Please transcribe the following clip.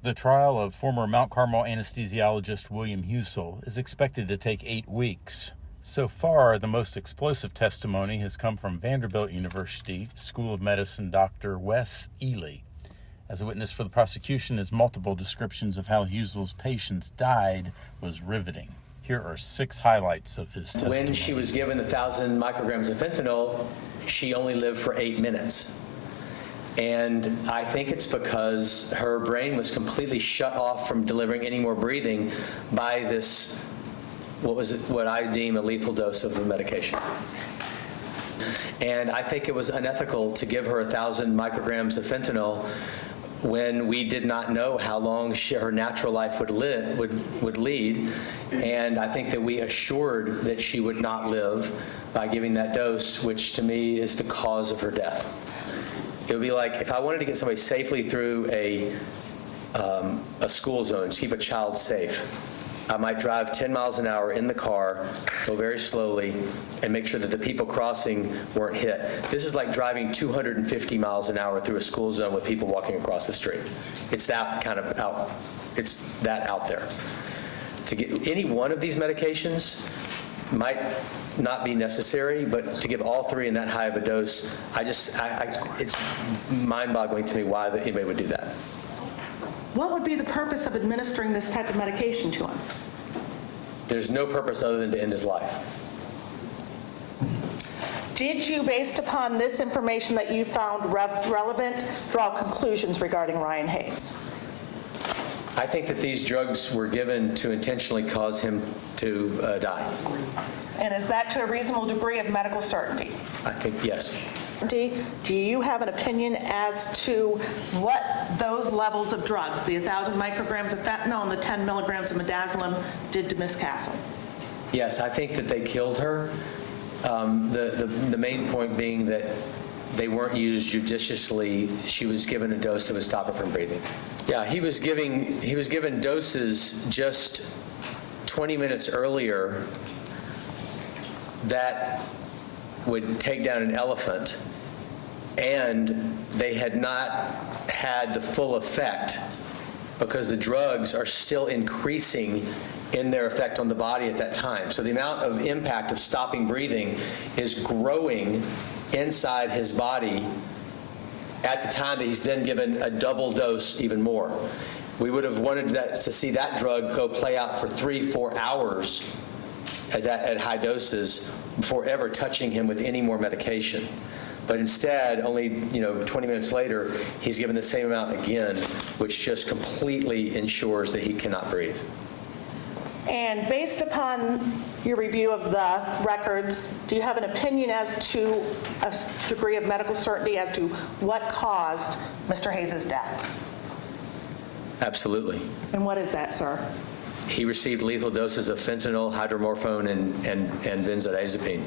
The trial of former Mount Carmel anesthesiologist William Husel is expected to take 8 weeks. So far, the most explosive testimony has come from Vanderbilt University School of Medicine Dr. Wesley Ely. As a witness for the prosecution, his multiple descriptions of how Husel's patients died was riveting. Here are 6 highlights of his testimony. When she was given 1,000 micrograms of fentanyl, she only lived for 8 minutes. And I think it's because her brain was completely shut off from delivering any more breathing by this, what I deem a lethal dose of the medication. And I think it was unethical to give her 1,000 micrograms of fentanyl when we did not know how long her natural life would lead. And I think that we assured that she would not live by giving that dose, which to me is the cause of her death. It would be like if I wanted to get somebody safely through a school zone, to keep a child safe, I might drive 10 miles an hour in the car, go very slowly, and make sure that the people crossing weren't hit. This is like driving 250 miles an hour through a school zone with people walking across the street. It's that kind of out there. To get any one of these medications might not be necessary, but to give all 3 in that high of a dose, it's mind-boggling to me why anybody would do that. What would be the purpose of administering this type of medication to him? There's no purpose other than to end his life. Did you, based upon this information that you found relevant, draw conclusions regarding Ryan Hayes? I think that these drugs were given to intentionally cause him to die. And is that to a reasonable degree of medical certainty? I think yes. Do you have an opinion as to what those levels of drugs, the 1,000 micrograms of fentanyl and the 10 milligrams of midazolam, did to Miss Castle? Yes, I think that they killed her. The main point being that they weren't used judiciously. She was given a dose that would stop her from breathing. Yeah, he was given doses just 20 minutes earlier that would take down an elephant, and they had not had the full effect because the drugs are still increasing in their effect on the body at that time. So the amount of impact of stopping breathing is growing inside his body at the time that he's then given a double dose even more. We would have wanted to see that drug go play out for 3-4 hours at high doses before ever touching him with any more medication. But instead, only 20 minutes later, he's given the same amount again, which just completely ensures that he cannot breathe. And based upon your review of the records, do you have an opinion as to a degree of medical certainty as to what caused Mr. Hayes' death? Absolutely. And what is that, sir? He received lethal doses of fentanyl, hydromorphone, and benzodiazepine.